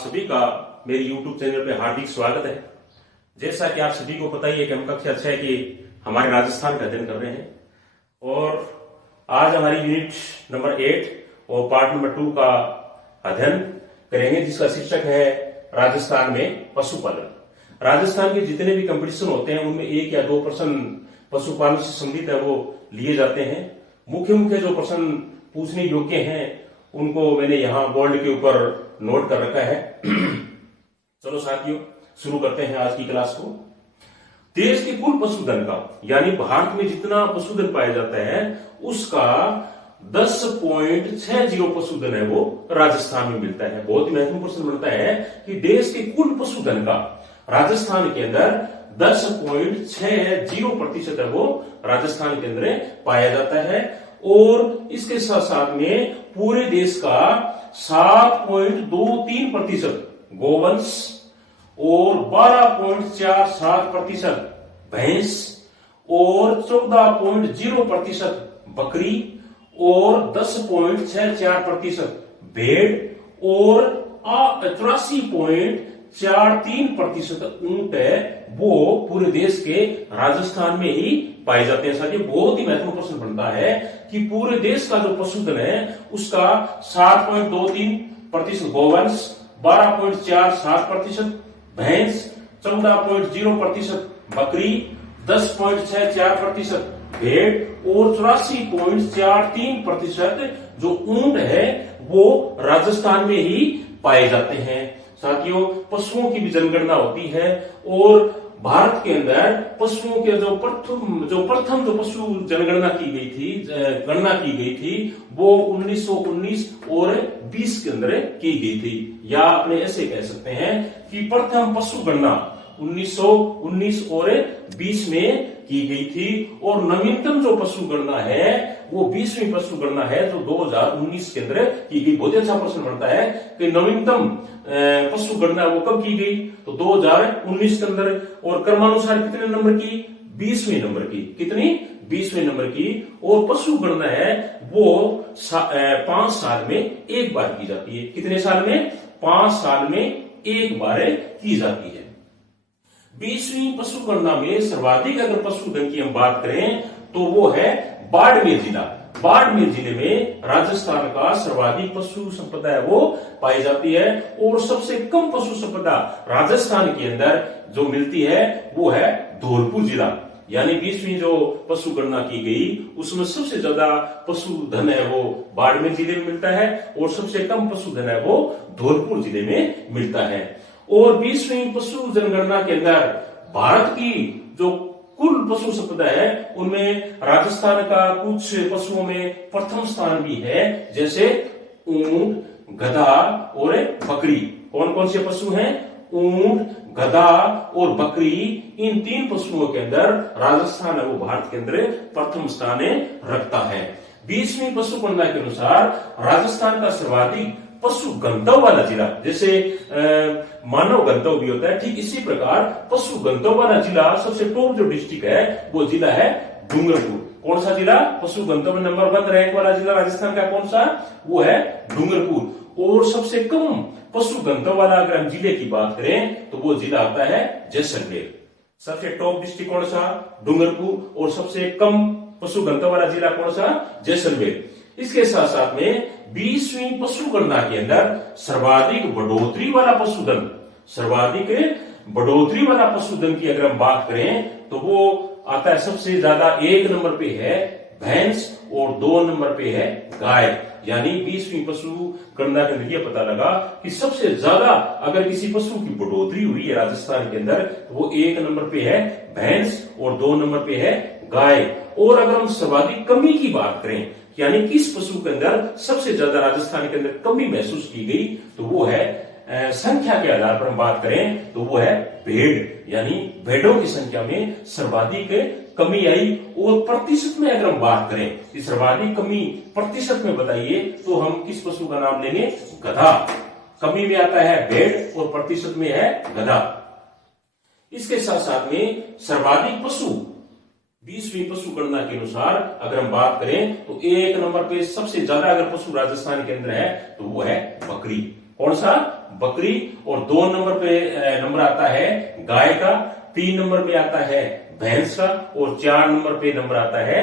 सभी का मेरे YouTube चैनल पे हार्दिक स्वागत है। जैसा कि आप सभी को पता ही है कि हम कक्षा 6 की हमारे राजस्थान का अध्ययन कर रहे हैं और आज हमारी यूनिट नंबर 8 और पार्ट नंबर 2 का अध्ययन करेंगे, जिसका शीर्षक है राजस्थान में पशुपालन। राजस्थान के जितने भी कंपटीशन होते हैं उनमें 1 या 2 प्रश्न पशुपालन से संबंधित है वो लिए जाते हैं। मुख्य जो प्रश्न पूछने योग्य हैं उनको मैंने यहाँ बोर्ड के ऊपर नोट कर रखा है। चलो साथियों, शुरू करते हैं आज की क्लास को। देश के कुल पशुधन का, यानी भारत में जितना पशुधन पाया जाता है उसका 10.60 पशुधन है वो राजस्थान में मिलता है। बहुत ही महत्वपूर्ण प्रश्न बनता है कि देश के कुल पशुधन का राजस्थान के अंदर 10.60% है वो राजस्थान के अंदर पाया जाता है और इसके साथ साथ में पूरे देश का 7.23% गोवंश और 12.47% भैंस और 14.0% बकरी और 10.64% भेड़ और 83.43% ऊंट है वो पूरे देश के राजस्थान में ही पाए जाते हैं। साथियों, बहुत ही महत्वपूर्ण प्रश्न बनता है कि पूरे देश का जो पशुधन है उसका 7.23% गोवंश, 12.47% भैंस, 14.0% बकरी, 10.64% भेड़ और 84.43% जो ऊंट है वो राजस्थान में ही पाए जाते हैं। साथियों, पशुओं की भी जनगणना होती है और भारत के अंदर पशुओं के जो प्रथम पशु जनगणना की गई थी वो 1919 और 20 के अंदर की गई थी, या अपने ऐसे कह सकते हैं कि प्रथम पशु गणना 1919 और 20 में की गई थी और नवीनतम जो पशु गणना है वो 20वीं पशु गणना है जो 2019 के अंदर की गई। बहुत अच्छा प्रश्न बनता है कि नवीनतम पशु गणना वो कब की गई, तो 2019 के अंदर और क्रमानुसार कितने नंबर की, 20वें नंबर की। कितनी, 20वें नंबर की। और पशु गणना है वो 5 साल में एक बार की जाती है। कितने साल में, 5 साल में एक बार की जाती है। 20वीं पशु गणना में सर्वाधिक अगर पशुधन की हम बात करें तो वो है बाड़मेर जिला। बाड़मेर जिले में राजस्थान का सर्वाधिक पशु संपदा है वो पाई जाती है और सबसे कम पशु संपदा राजस्थान के अंदर जो मिलती है वो है धौलपुर जिला। यानी 20वीं जो पशु गणना की गई उसमें सबसे ज्यादा पशुधन है वो बाड़मेर जिले में मिलता है और सबसे कम पशुधन है वो धौलपुर जिले में मिलता है। और 20वीं पशु जनगणना के अंदर भारत की जो कुल पशु संपदा है उनमें राजस्थान का कुछ पशुओं में प्रथम स्थान भी है, जैसे ऊंट, गधा और बकरी। कौन कौन से पशु हैं, ऊंट, गधा और बकरी। इन 3 पशुओं के अंदर राजस्थान है वो भारत के अंदर प्रथम स्थान रखता है। 20वीं पशु गणना के अनुसार राजस्थान का सर्वाधिक पशु गंतव्य वाला जिला, जैसे मानव गंतव्य भी होता है, ठीक इसी प्रकार पशु गंतव्य वाला जिला सबसे टॉप जो डिस्ट्रिक्ट है वो जिला है डूंगरपुर। कौन सा जिला, पशु गंतव्य नंबर 1 रैंक वाला जिला राजस्थान का कौन सा, वो है डूंगरपुर। और सबसे कम पशु गंतव्य वाला अगर हम जिले की बात करें तो वो जिला आता है जैसलमेर। सबसे टॉप डिस्ट्रिक्ट कौन सा, डूंगरपुर, और सबसे कम पशु गंतव्य वाला जिला कौन सा, जैसलमेर। इसके साथ साथ में 20वीं पशु गणना के अंदर सर्वाधिक बढ़ोतरी वाला पशुधन की अगर हम बात करें तो वो आता है सबसे ज्यादा 1 नंबर पे है भैंस और 2 नंबर पे है गाय। यानी 20वीं पशु गणना के अंदर यह पता लगा कि सबसे ज्यादा अगर किसी पशु की बढ़ोतरी हुई है राजस्थान के अंदर तो वो 1 नंबर पे है भैंस और 2 नंबर पे है गाय। और अगर हम सर्वाधिक कमी की बात करें, यानी किस पशु के अंदर सबसे ज्यादा राजस्थान के अंदर कमी महसूस की गई, तो वो है संख्या के आधार पर हम बात करें तो वो है भेड़। यानी भेड़ों की संख्या में सर्वाधिक कमी आई। और प्रतिशत में अगर हम बात करें कि सर्वाधिक कमी प्रतिशत में बताइए तो हम किस पशु का नाम लेंगे, गधा। कमी में आता है भेड़ और प्रतिशत में है गधा। इसके साथ साथ में सर्वाधिक पशु 20वीं पशु गणना के अनुसार अगर हम बात करें तो 1 नंबर पे सबसे ज्यादा अगर पशु राजस्थान के अंदर है तो वो है बकरी। कौन सा? बकरी। और 2 नंबर पे नंबर आता है गाय का, 3 नंबर पे आता है भैंस का, और 4 नंबर पे नंबर आता है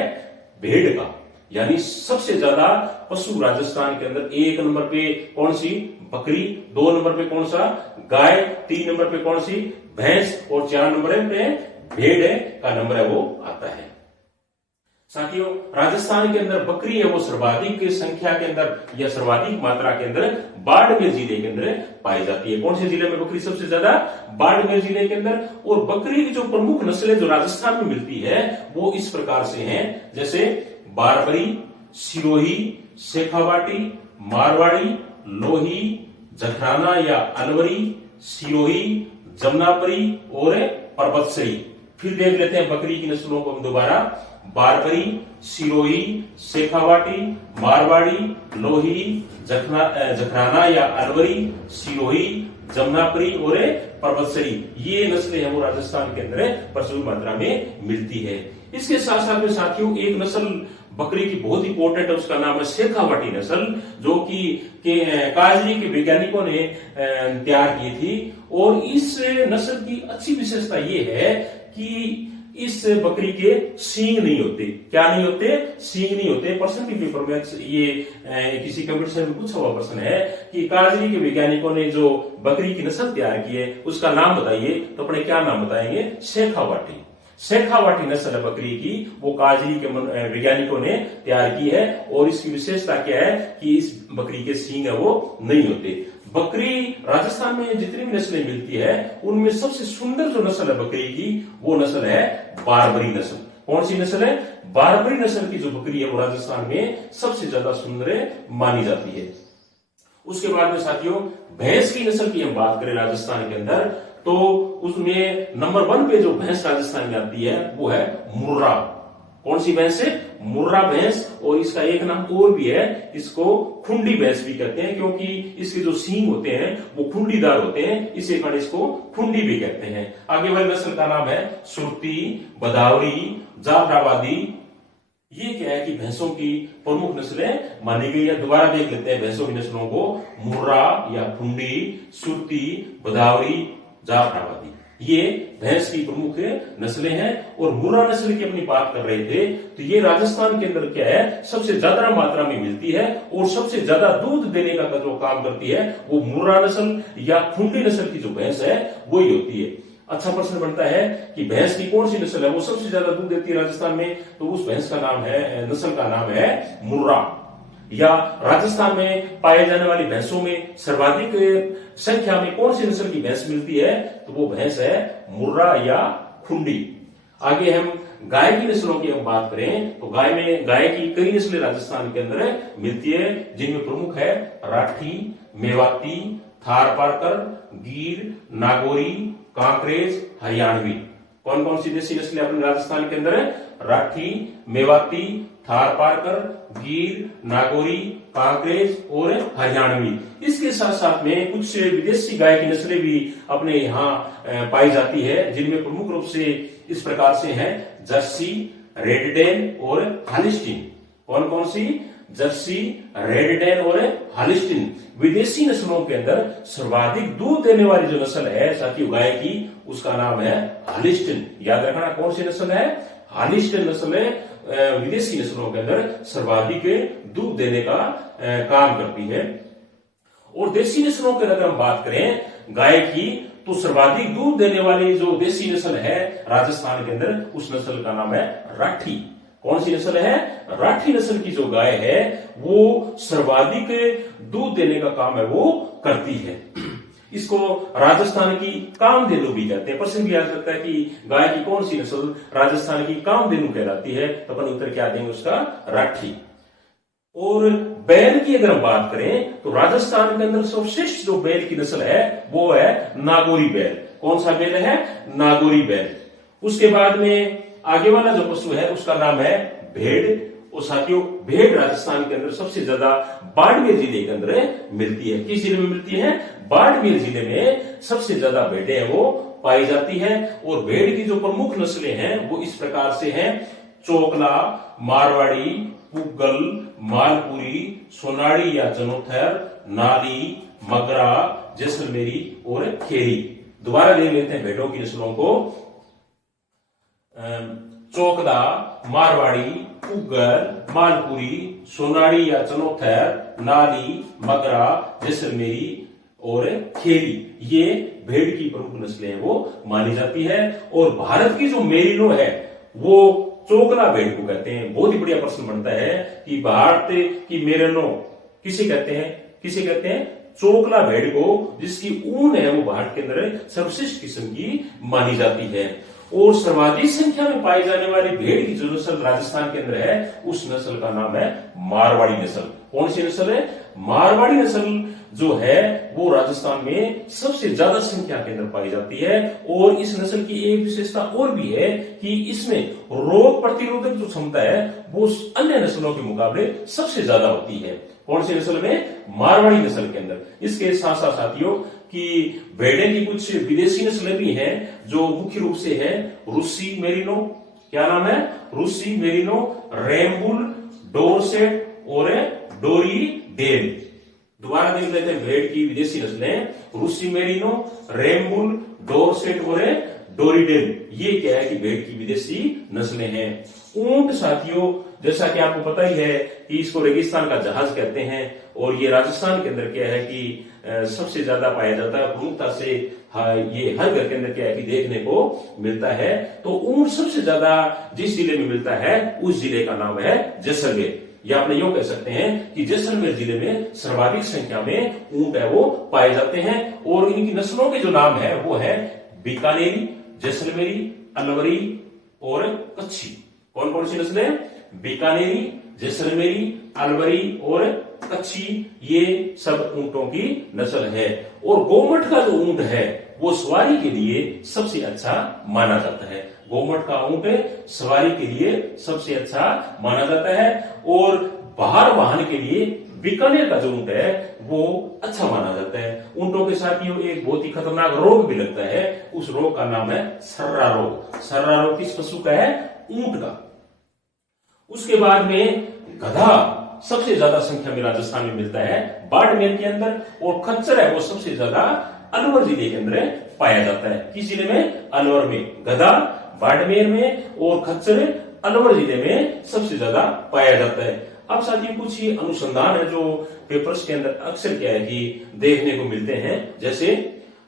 भेड़ का। यानी सबसे ज्यादा पशु राजस्थान के अंदर 1 नंबर पे कौन सी? बकरी, 2 नंबर पे कौन सा? गाय, 3 नंबर पे कौन सी? भैंस, और 4 नंबर पे भेड़ का नंबर है वो आता है। साथियों, राजस्थान के अंदर बकरी है वो सर्वाधिक संख्या के अंदर या सर्वाधिक मात्रा के अंदर बाड़मेर जिले के अंदर पाई जाती है। कौन से जिले में बकरी सबसे ज्यादा? बाड़मेर जिले के अंदर। और बकरी की जो प्रमुख नस्लें जो राजस्थान में मिलती है वो इस प्रकार से हैं, जैसे बारबरी, सिरोही, शेखावाटी, मारवाड़ी, लोही, जखराना या अलवरी, सिरोही, जमनापरी और परबतसरी। फिर देख लेते हैं बकरी की नस्लों को हम दोबारा। बारबरी, सिरोही, शेखावाटी, मारवाड़ी, लोही, जखराना या अलवरी, सिरोही, जमनापरी और परबतसरी। ये नस्लें हैं वो राजस्थान के अंदर प्रचुर मात्रा में मिलती है। इसके साथ साथ में साथियों एक नस्ल बकरी की बहुत इंपॉर्टेंट है, उसका नाम है शेखावाटी नस्ल, जो कि काजरी के वैज्ञानिकों ने तैयार की थी। और इस नस्ल की अच्छी विशेषता ये है कि इस बकरी के सींग नहीं होते। क्या नहीं होते? सींग नहीं होते। प्रश्न के पेपर में ये किसी कंपटीशन में पूछा हुआ प्रश्न है कि काजरी के वैज्ञानिकों ने जो बकरी की नस्ल तैयार की है उसका नाम बताइए, तो अपने क्या नाम बताएंगे? शेखावाटी। शेखावाटी नस्ल है बकरी की, वो काजरी के वैज्ञानिकों ने तैयार की है। और इसकी विशेषता क्या है कि इस बकरी के सींग है वो नहीं होते। बकरी राजस्थान में जितनी भी नस्लें मिलती है उनमें सबसे सुंदर जो नस्ल है बकरी की वो नस्ल है बारबरी नस्ल। कौन सी नस्ल है? बारबरी नस्ल की जो बकरी है वो राजस्थान में सबसे ज्यादा सुंदर मानी जाती है। उसके बाद में साथियों भैंस की नस्ल की हम बात करें राजस्थान के अंदर, तो उसमें नंबर 1 पे जो भैंस राजस्थान में आती है वो है मुर्रा। कौन सी भैंस है? मुर्रा भैंस। और इसका एक नाम और भी है, इसको खुंडी भैंस भी कहते हैं, क्योंकि इसके जो सींग होते हैं वो खुंडीदार होते हैं, इसे कारण इसको खुंडी भी कहते हैं। आगे वाली नस्ल का नाम है सुरती, बदावरी, जाफराबादी। ये क्या है कि भैंसों की प्रमुख नस्लें मानी गई है। दोबारा देख लेते हैं भैंसों की नस्लों को। मुर्रा या खुंडी, सुरती, बदावरी, जाफराबादी, ये भैंस की प्रमुख नस्लें हैं। और मुर्रा नस्ल की अपनी बात कर रहे थे, तो ये राजस्थान के अंदर क्या है सबसे ज्यादा मात्रा में मिलती है और सबसे ज्यादा दूध देने का जो काम करती है वो मुर्रा नस्ल या खुंडी नस्ल की जो भैंस है वही होती है। अच्छा प्रश्न बनता है कि भैंस की कौन सी नस्ल है वो सबसे ज्यादा दूध देती है राजस्थान में, तो उस भैंस का नाम है, नस्ल का नाम है मुर्रा। या राजस्थान में पाए जाने वाली भैंसों में सर्वाधिक संख्या में कौन सी नस्ल की भैंस मिलती है, तो वो भैंस है मुर्रा या खुंडी। आगे हम गाय की नस्लों की हम बात करें तो गाय की कई नस्लें राजस्थान के अंदर मिलती है, जिनमें प्रमुख है राठी, मेवाती, थारपारकर, गीर, नागौरी, कांकरेज, हरियाणवी। कौन कौन सी देसी नस्लें अपने राजस्थान के अंदर है? राठी, मेवाती, थारपारकर, गीर, नागौरी, कांकरेज और हरियाणवी। इसके साथ साथ में कुछ विदेशी गाय की नस्लें भी अपने यहाँ पाई जाती है, जिनमें प्रमुख रूप से इस प्रकार से हैं जर्सी, रेडडेन और हालिस्टीन। कौन कौन सी? जर्सी, रेडडेन और हालिस्टीन। विदेशी नस्लों के अंदर सर्वाधिक दूध देने वाली जो नस्ल है साथियों गाय की, उसका नाम है हालिस्टीन। याद रखना कौन सी नस्ल है? हालिस्टीन नस्ल है विदेशी नस्लों के अंदर सर्वाधिक दूध देने का काम करती है। और देसी नस्लों की अगर हम बात करें गाय की, तो सर्वाधिक दूध देने वाली जो देसी नस्ल है राजस्थान के अंदर, उस नस्ल का नाम है राठी। कौन सी नस्ल है? राठी नस्ल की जो गाय है वो सर्वाधिक दूध देने का काम है वो करती है। इसको राजस्थान की कामधेनु भी कहते हैं। प्रश्न भी आ सकता है कि गाय की कौन सी नस्ल राजस्थान की कामधेनु कहलाती है, तो अपन उत्तर क्या देंगे उसका? राठी। और बैल की अगर हम बात करें तो राजस्थान के अंदर सर्वश्रेष्ठ जो बैल की नस्ल है वो है नागौरी बैल। कौन सा बैल है? नागौरी बैल। उसके बाद में आगे वाला जो पशु है उसका नाम है भेड़। और साथियों भेड़ राजस्थान के अंदर सबसे ज्यादा बाड़मेर जिले के अंदर मिलती है। किस जिले में मिलती है? बाड़मेर जिले में सबसे ज्यादा भेड़ें हैं वो पाई जाती है। और भेड़ की जो प्रमुख नस्लें हैं वो इस प्रकार से हैं चोकला, मारवाड़ी, पुगल, मालपुरी, सोनाड़ी या जनोथर, नाली, मगरा, जैसलमेरी और खेरी। दोबारा देख लेते हैं भेड़ों की नस्लों को। चोकदा, मारवाड़ी, पुगर, मालपुरी, सोनाड़ी या चनोथर, नाली, मगरा, जैसलमेरी और खेरी, ये भेड़ की प्रमुख नस्लें हैं वो मानी जाती है। और भारत की जो मेरिनो है वो चोकला भेड़ को कहते हैं। बहुत ही बढ़िया प्रश्न बनता है कि भारत की मेरिनो किसे कहते हैं? किसे कहते हैं? चोकला भेड़ को, जिसकी ऊन है वो भारत के अंदर सर्वश्रेष्ठ किस्म की मानी जाती है। और सर्वाधिक संख्या में पाई जाने वाली भेड़ की जो नस्ल राजस्थान के अंदर है, उस नस्ल का नाम है मारवाड़ी नस्ल। कौन सी नस्ल है? मारवाड़ी नस्ल जो है वो राजस्थान में सबसे ज्यादा संख्या के अंदर पाई जाती है। और इस नस्ल की एक विशेषता और भी है कि इसमें रोग प्रतिरोधक जो क्षमता है वो अन्य नस्लों के मुकाबले सबसे ज्यादा होती है। कौन सी नस्ल में? मारवाड़ी नस्ल के अंदर। इसके साथ साथ साथियों कि भेड़ें की कुछ विदेशी नस्लें भी हैं जो मुख्य रूप से है रूसी मेरिनो। क्या नाम है? रूसी मेरिनो, रैम्बुल, डोरसेट और डोरी डेल। दोबारा देख लेते हैं भेड़ की विदेशी नस्लें। रूसी मेरिनो, रैम्बुल, डोरसेट और डोरीडेल, ये क्या है कि भेड़ की विदेशी नस्लें हैं। ऊंट साथियों, जैसा कि आपको पता ही है कि इसको रेगिस्तान का जहाज कहते हैं। और ये राजस्थान के अंदर क्या है कि सबसे ज्यादा पाया जाता है प्रमुखता से। ये हर घर के अंदर क्या है कि देखने को मिलता है। तो ऊंट सबसे ज्यादा जिस जिले में मिलता है उस जिले का नाम है जैसलमेर। या आपने यूं कह सकते हैं कि जैसलमेर जिले में सर्वाधिक संख्या में ऊंट है वो पाए जाते हैं। और इनकी नस्लों के जो नाम है वो है बीकानेरी, जैसलमेरी, अलवरी और कच्छी। कौन कौन सी नस्लें? बीकानेरी, जैसलमेरी, अलवरी और कच्छी, ये सब ऊंटों की नस्ल है। और गोमट का जो ऊंट है वो सवारी के लिए सबसे अच्छा माना जाता है। गोमट का ऊंट सवारी के लिए सबसे अच्छा माना जाता है। और बाहर वाहन के लिए बीकानेर का जो ऊंट है वो अच्छा माना जाता है। ऊंटों के साथियों एक बहुत ही खतरनाक रोग भी लगता है, उस रोग का नाम है सर्रा रोग। सर्रा रोग किस पशु का है? ऊंट का। उसके बाद में गधा सबसे ज्यादा संख्या में राजस्थान में मिलता है बाड़मेर के अंदर। और खच्चर है वो सबसे ज्यादा अलवर जिले के अंदर पाया जाता है। किस जिले में? अलवर में। गधा बाड़मेर में और खच्चर अलवर जिले में सबसे ज्यादा पाया जाता है। अब साथियों कुछ ही अनुसंधान है जो पेपर्स के अंदर अक्सर क्या है कि देखने को मिलते हैं। जैसे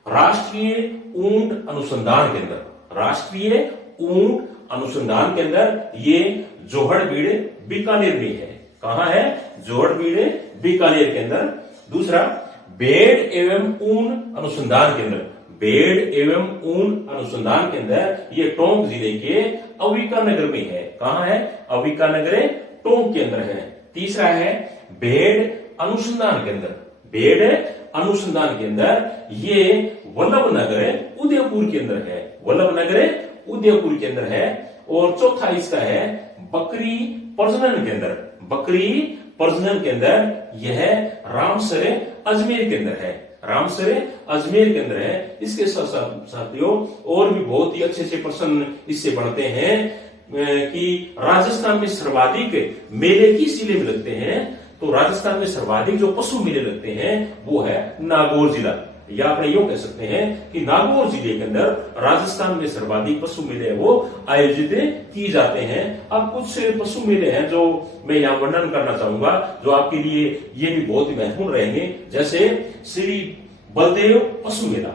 राष्ट्रीय ऊंट अनुसंधान केंद्र, राष्ट्रीय ऊंट अनुसंधान के अंदर ये जोहड़बीड़ बीकानेर में है। कहां है? जोहड़बीड़ बीकानेर के अंदर। दूसरा भेड़ एवं ऊन अनुसंधान केंद्र, भेड़ एवं ऊन अनुसंधान केंद्र, ये टोंक जिले के अविका नगर में है। कहां है? अविका नगर टोंक के अंदर है। तीसरा है भेड़ अनुसंधान केंद्र, भेड़ अनुसंधान केंद्र, ये वल्लभ नगर उदयपुर के अंदर है। वल्लभ नगर उदयपुर के अंदर है। और चौथा इसका है बकरी प्रजनन केंद्र, बकरी प्रजनन केंद्र, यह रामसर अजमेर के अंदर है। रामसर अजमेर के अंदर है। इसके साथ साथियों और भी बहुत ही अच्छे अच्छे प्रश्न इससे बनते हैं कि राजस्थान में सर्वाधिक मेले किस जिले में लगते हैं? तो राजस्थान में सर्वाधिक जो पशु मेले लगते हैं वो है नागौर जिला। या आपने यूं कह सकते हैं कि नागौर जिले के अंदर राजस्थान में सर्वाधिक पशु मेले वो आयोजित की जाते हैं। अब कुछ पशु मेले हैं जो मैं यहाँ वर्णन करना चाहूंगा, जो आपके लिए ये भी बहुत ही महत्वपूर्ण रहेंगे। जैसे श्री बलदेव पशु मेला।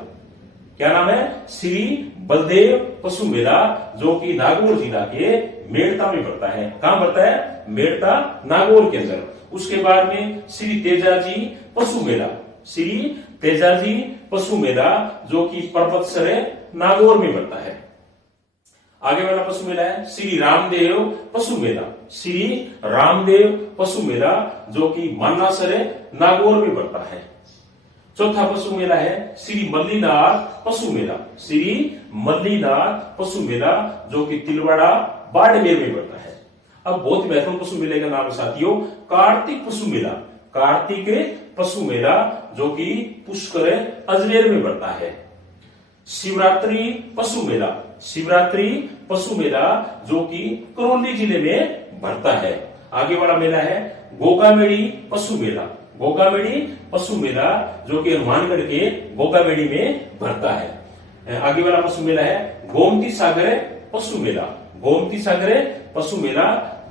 क्या नाम है? श्री बलदेव पशु मेला, जो कि नागौर जिला के मेड़ता में पड़ता है। कहां पड़ता है? मेड़ता, नागौर के अंदर। उसके बाद में श्री तेजाजी पशु मेला, श्री तेजाजी पशु मेला, जो कि पर्वतसर नागौर में पड़ता है। आगे वाला पशु मेला है श्री रामदेव पशु मेला, श्री रामदेव पशु मेला, जो कि मानासर नागौर में पड़ता है। चौथा पशु मेला है श्री मल्लीनाथ पशु मेला, श्री मल्लीनाथ पशु मेला, जो कि तिलवाड़ा बाड़मेर में पड़ता है। अब बहुत महत्वपूर्ण पशु मेले का नाम साथियों कार्तिक पशु मेला, कार्तिक पशु मेला, जो कि पुष्कर अजमेर में पड़ता है। शिवरात्रि पशु मेला, शिवरात्रि पशु मेला, जो कि करौली जिले में भरता है। आगे वाला मेला है गोगामेड़ी पशु मेला, गोगामेडी पशु मेला जो कि हनुमानगढ़ के गोगामेडी में भरता है। आगे वाला पशु मेला है गोमती सागर पशु मेला। गोमती सागर पशु मेला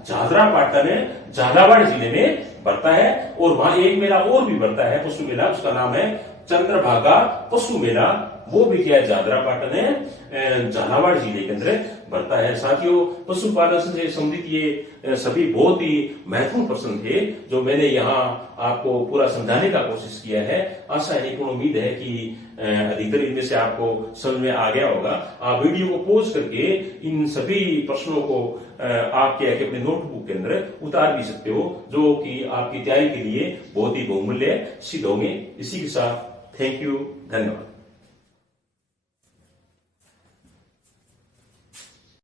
झालरा पाटन झालावाड़ जिले में भरता है। और वहां एक मेला और भी भरता है पशु मेला, उसका नाम है चंद्रभागा पशु मेला। वो भी क्या है झालरा पाटन है झालावाड़ जिले के अंदर भरता है। साथियों, पशुपालन से संबंधित ये सभी बहुत ही महत्वपूर्ण प्रश्न थे जो मैंने यहाँ आपको पूरा समझाने का कोशिश किया है। आशा है, पूर्ण उम्मीद है कि अधिकतर इनमें से आपको समझ में आ गया होगा। आप वीडियो को पॉज करके इन सभी प्रश्नों को आप क्या अपने नोटबुक के अंदर उतार भी सकते हो, जो कि आपकी तैयारी के लिए बहुत ही बहुमूल्य सिद्ध होंगे। इसी के साथ थैंक यू, धन्यवाद।